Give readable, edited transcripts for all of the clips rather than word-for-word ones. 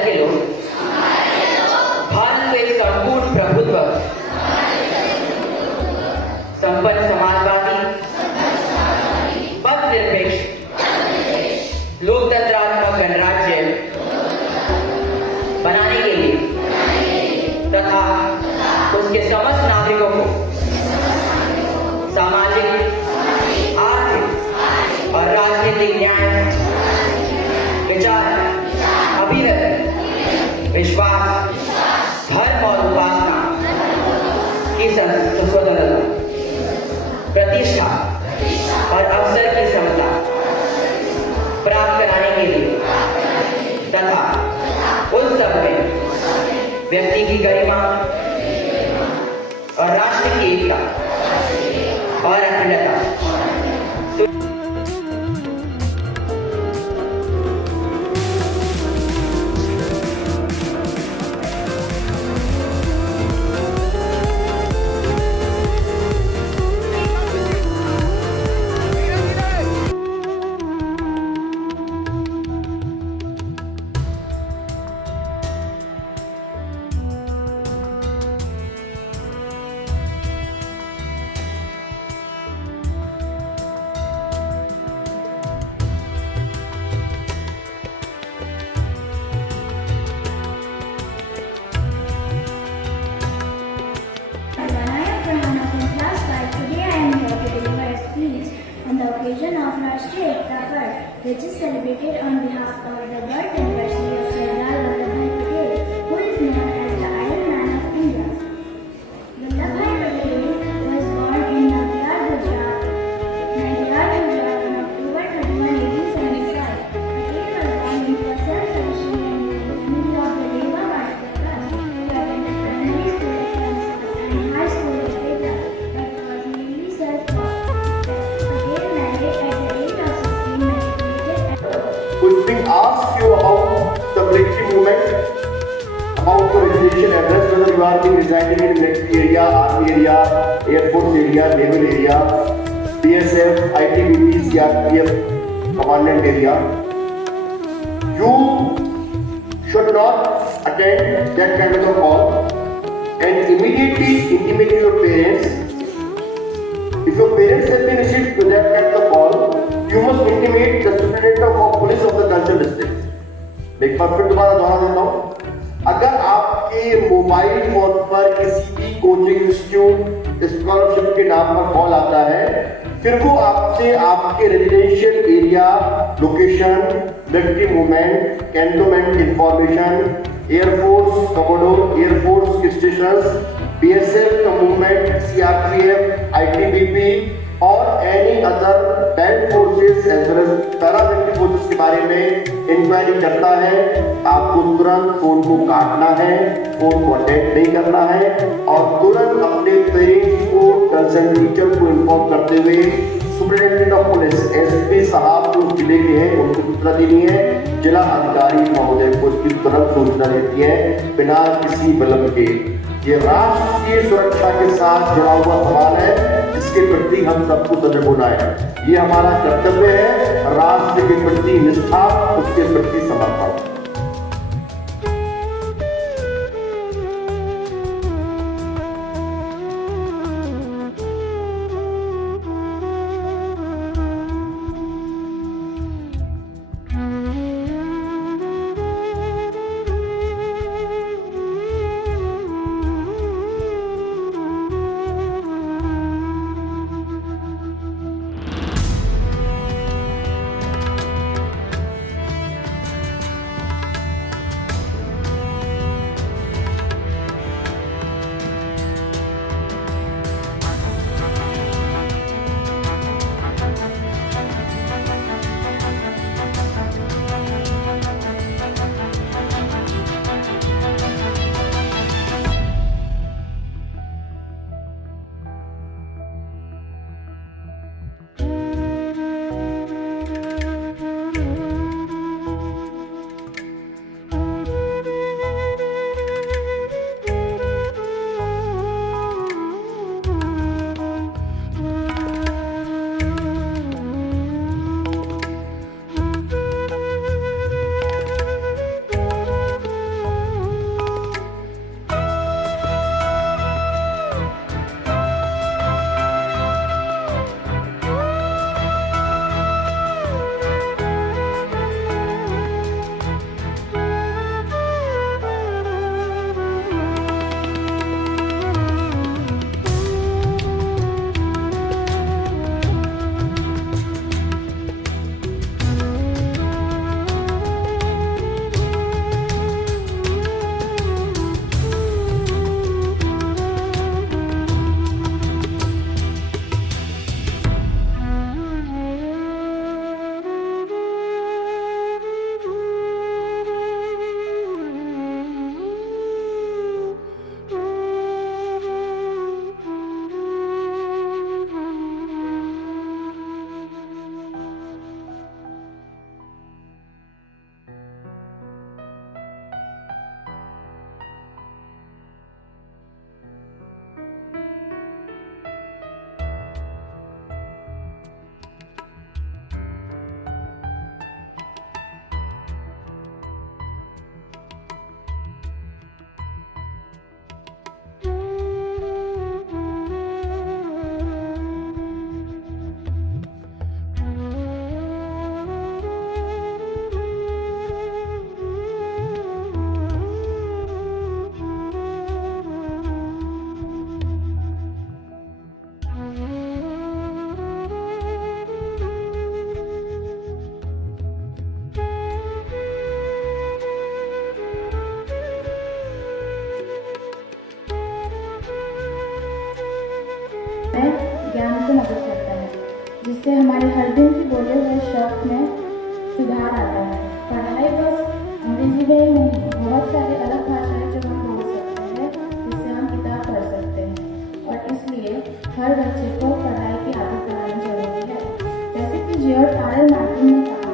भारत के लोग भारत के संपूर्ण प्रभुत्व, संपन्न समाजवादी, पथनिरपेक्ष, लोकतंत्रात्मक गणराज्य बनाने के लिए तथा उसके समस्त नागरिकों को सामाजिक, आर्थिक और राजनीतिक न्याय, विचार, अभिव्यक्ति, विश्वास, धर्म और उपासना की स्वतंत्रता, प्रतिष्ठा और अवसर की समता प्राप्त कराने के लिए तथा उन सब में व्यक्ति की गरिमा और राष्ट्र की एकता और अखंडता of Rashtriya Ekta Parv, which is celebrated on behalf of the birth anniversary of Sardar Vallabhbhai Patel, who is known as the Iron Man of India. Vallabhbhai Patel was born in Nagadar, Gujarat, on October 31, 1875. Patel was born into a self-sufficient family of the Deva Bharatiya caste, who attended primary school at Kansas and high school at Vedha, but was mainly self-taught. Could we ask you about the military movement, about your resignation address, whether you are residing in military area, army area, air force area, naval area, BSF, ITBP, CRPF, commandant area. You should not attend that kind of a call and immediately intimate your parents. If your parents have been received to that kind of a call, you must intimate the superintendent of police of the concerned district. एक बार फिर दोबारा दोहरा देता हूँ, अगर आपके mobile phone पर किसी भी कोचिंग इंस्टीट्यूट स्कॉलरशिप के नाम पर कॉल आता है, फिर वो आपसे आपके residential area, location, military movement, cantonment information, air force commodore, air force के स्टेशन, BSF का मूवमेंट, CRPF, ITBP और any other band forces as well as paramilitary forces के बारे में इंक्वायरी करता है। आपको तुरंत फोन को काटना है, फोन को अटेंड नहीं करना है और तुरंत अपने पेरेंट्स को, कंसर्न टीचर को इन्फॉर्म करते हुए सुपरिटेंडेंट ऑफ पुलिस SP साहब जो जिले के हैं उनको सूचना देनी है। जिला अधिकारी महोदय को इसकी तुरंत सूचना देती है बिना किसी विलंब के। ये राष्ट्र की सुरक्षा के साथ जुड़ा हुआ सवाल है, इसके प्रति हम सबको सजग होना है। ये हमारा कर्तव्य है, राष्ट्र के प्रति निष्ठा, उसके प्रति समर्पण। ज्ञान को मदद करता है, जिससे हमारे हर दिन की बोले हुए शब्द में सुधार आता है। पढ़ाई बस अंग्रेजी में ही नहीं, बहुत सारे अलग भाषाएं जो हम बोल सकते हैं, जिससे हम किताब पढ़ सकते हैं। और इसलिए हर बच्चे को पढ़ाई की आदत बनानी जरूरी है, जैसे कि जॉर्ज आर.आर. मार्टिन ने कहा है।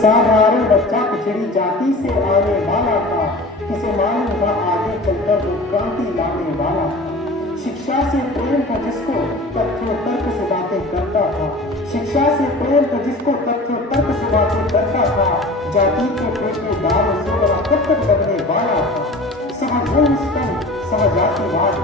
साधारण बच्चा पिछड़ी जाति से आने वाला था, किसे मालूम था आगे चलकर वो क्रांति लाने वाला था। शिक्षा से प्रेम था जिसको तथ्य तर्क से बातें करता था, शिक्षा से प्रेम था जिसको तथ्य तर्क से बातें करता था। जाति के पेट में दाल सोना कब तक लगने वाला था। सहजातिवाद, सहजातिवाद,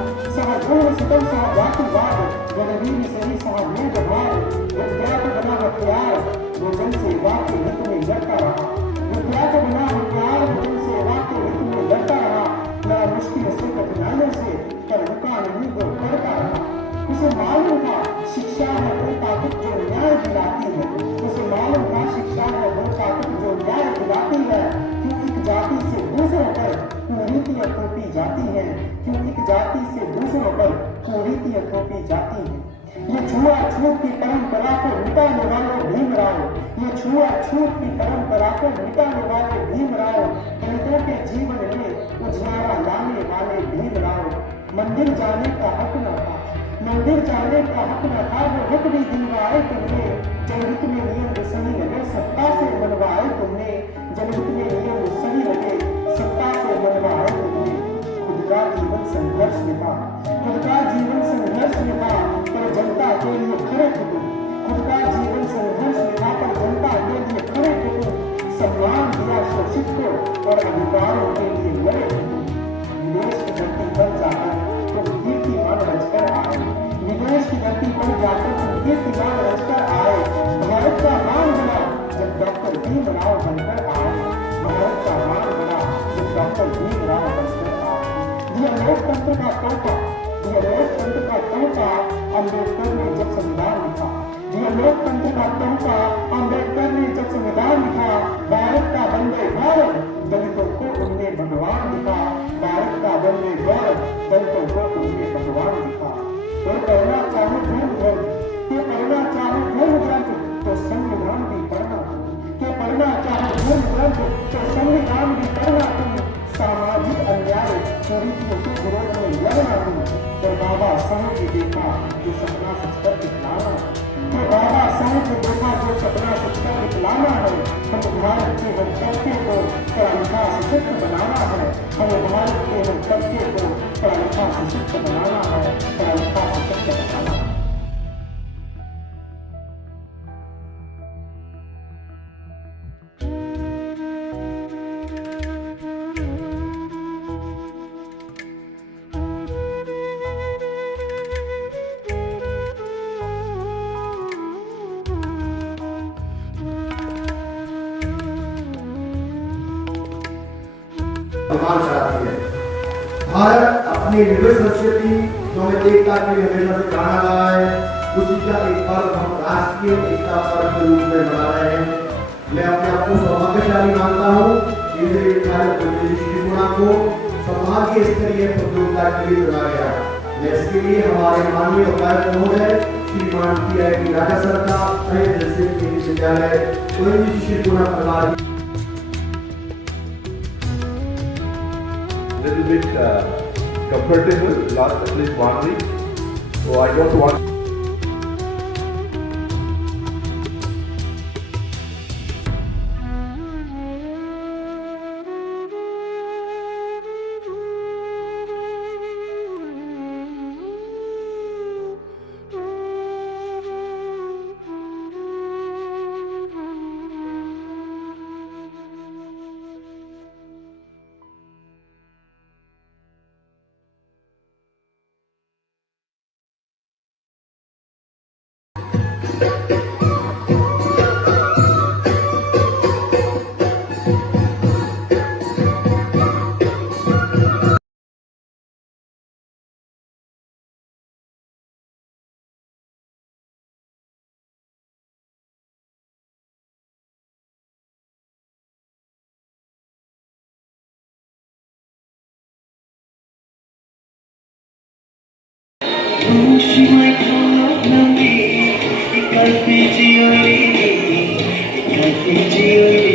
सहजातिवाद, जनवीर सही सहजभाव, विद्या को बना हथियार, वो जन सेवा के हित में लड़ता रहा। विद्या को बना हथियार, वो जन सेवा के हित में लड़ता रहा। बड़ा मुश्किल से कठिनाइयों से पर रुका नहीं, वो करता रहा। उसे मालूम था शिक्षा है वो ताकत जो न्याय दिलाती है, उसे मालूम था शिक्षा है वो ताकत जो न्याय दिलाती है। क्यों एक जाति से दूसरों पर कुरीतियां थोपी जाती है, क्यों एक जाति से दूसरों पर कुरीतियां थोपी जाती है। ये छुआछूत की परंपरा को मिटाने वाले भीमराव, ये छुआछूत की परंपरा को मिटाने वाले भीमराव, दलितों के जीवन में उजियारा लाने वाले भीमराव। मंदिर जाने का हक न था, मंदिर जाने का हक न था, वो हक भी दिलवाए तुमने। जनहित में नियम सही लगे सत्ता से मनवाए तुमने, जनहित में नियम सही लगे सत्ता से मनवाए तुमने। खुद का जीवन संघर्ष में था, खुद का जीवन संघर्ष में था, पर जनता के लिए खड़े थे तुम। खुद का जीवन संघर्ष में था, पर जनता के लिए खड़े थे तुम। सम्मान दिया शोषित को और अधिकारों के लिए लड़े थे तुम। विदेश की धरती पर जाकर तुम कीर्तिमान रचकर आए, विदेश की धरती पर जाकर तुम कीर्तिमान रचकर आए। भारत का मान बना जब डॉक्टर भीमराव बनकर आए, भारत का मान बना जब डॉक्टर भीमराव बनकर आए। यह लोकतंत्र का तोहफा, यह लोकतंत्र का तोहफा अम्बेडकर ने जब संविधान लिखा, यह लोकतंत्र का तोहफा अम्बेडकर ने जब संविधान लिखा। भारत का वंदे भारत, दलितों को उनने भगवान लिखा। भारत का वंदे भारत, दलितों को उनने भगवान लिखा। तो पढ़ना चाहे धर्म ग्रंथ, तो पढ़ना चाहे धर्म ग्रंथ, तो संविधान भी पढ़ना तुम। तो पढ़ना चाहे धर्म ग्रंथ, तो संविधान भी पढ़ना तुम। सामाजिक अन्याय कुरीतियों के विरोध में लड़ना तुम। तो बाबा साहब ने देखा जो सपना सच कर दिखलाना, तो बाबा साहब ने देखा जो सपना सच कर दिखलाना है। हम भारत के हर तबके को पढ़ा लिखा सशक्त बनाना है, हमें भारत के हर तबके को पढ़ा लिखा सशक्त बनाना है, पढ़ा लिखा सशक्त बनाना है। कमाल कराती है। भारत अपनी विविध संस्कृति जो हमें एकता के लिए हमेशा से जाना रहा है, उसी का एक पर्व हम राष्ट्रीय एकता पर्व के रूप में मना रहे हैं। मैं अपने आप को सौभाग्यशाली मानता हूँ केंद्रीय विद्यालय श्रीपुरा को संभागीय स्तरीय प्रतियोगिता के लिए चुना गया। मैं इसके लिए हमारे माननीय उपायुक्त महोदय श्रीमान PIT राजा सरकार सहित केंद्रीय विद्यालय श्रीपुरा परिवार little bit comfortable last at least 1 week, so I don't want She might call me, because Fiji only, because Fiji only.